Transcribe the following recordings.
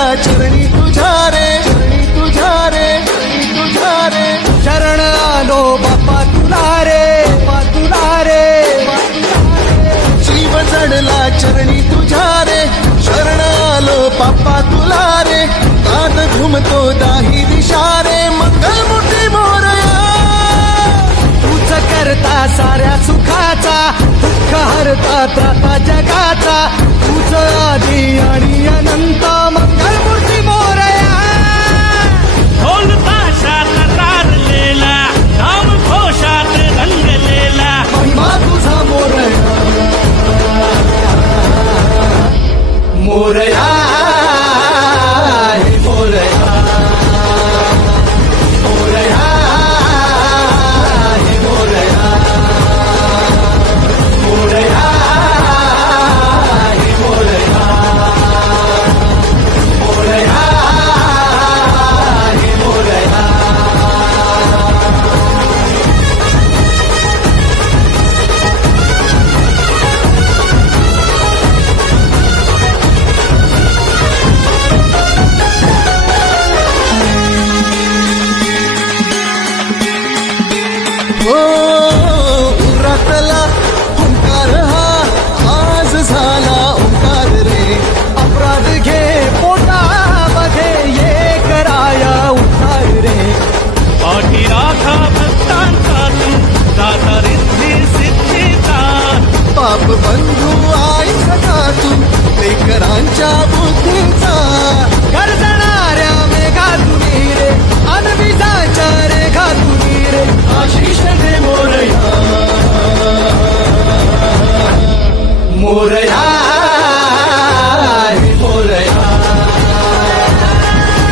चढला चरणी तुझ्या रे, चरणी तुझ्या रे, चरणी तुझ्या रे. शरण आलो बाप्पा तुला रे, बाप्पा तुला रे, जीव चढला चरणी तुझ्या रे, शरण आलो बाप्पा तुला रे. कात घुमतो दाही दिशा रे, मंगल मोठी मोरया. तूच करता साऱ्या सुखाचा, दुःख हरता त्राता जगाचा. तूच आदी आणि अनंत, मंगलमूर्ती मोरया. ढोल ताशात तारलेला, नाम घोषात रंगलेला. महिमा तुझा मोरया, मोरया हे मोरया, मोरया हे मोरया, मोरया हे मोरया, मोरया हे मोरया. हो उरातला ओंकार हा आज झाला ओंकार रे. अपराध घे पोटामध्ये, ये कराया उद्धार रे. पाठी राखा भक्तांचा तू, दाता रिद्धी सिद्धीचा. पाप बंधू आई सखा तू, लेकरांच्या बुद्धीचा. गर्जणाऱ्या मेघातुनी रे, अनविजाच्या रेघातुनी रे. आशिष दे मोरया, मोरया हे मोरया,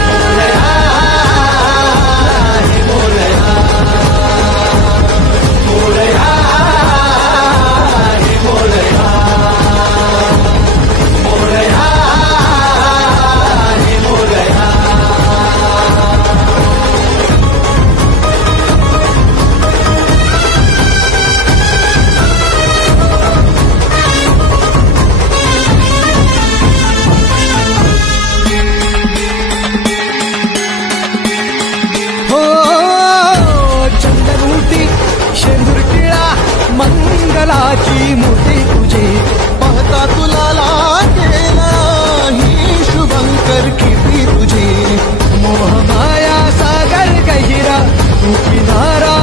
मोरया हे मोरया, मोरया हे मोरया, मोरया हे मोरया. हो चंद्रमूर्ती शेंदूर टिळा, मंगलाची मूर्ती तुझी. पाहता तुला लागेला ही शुभंकर कीर्ती तुझी. मोहमाया सागर गहिरा, तू किनारा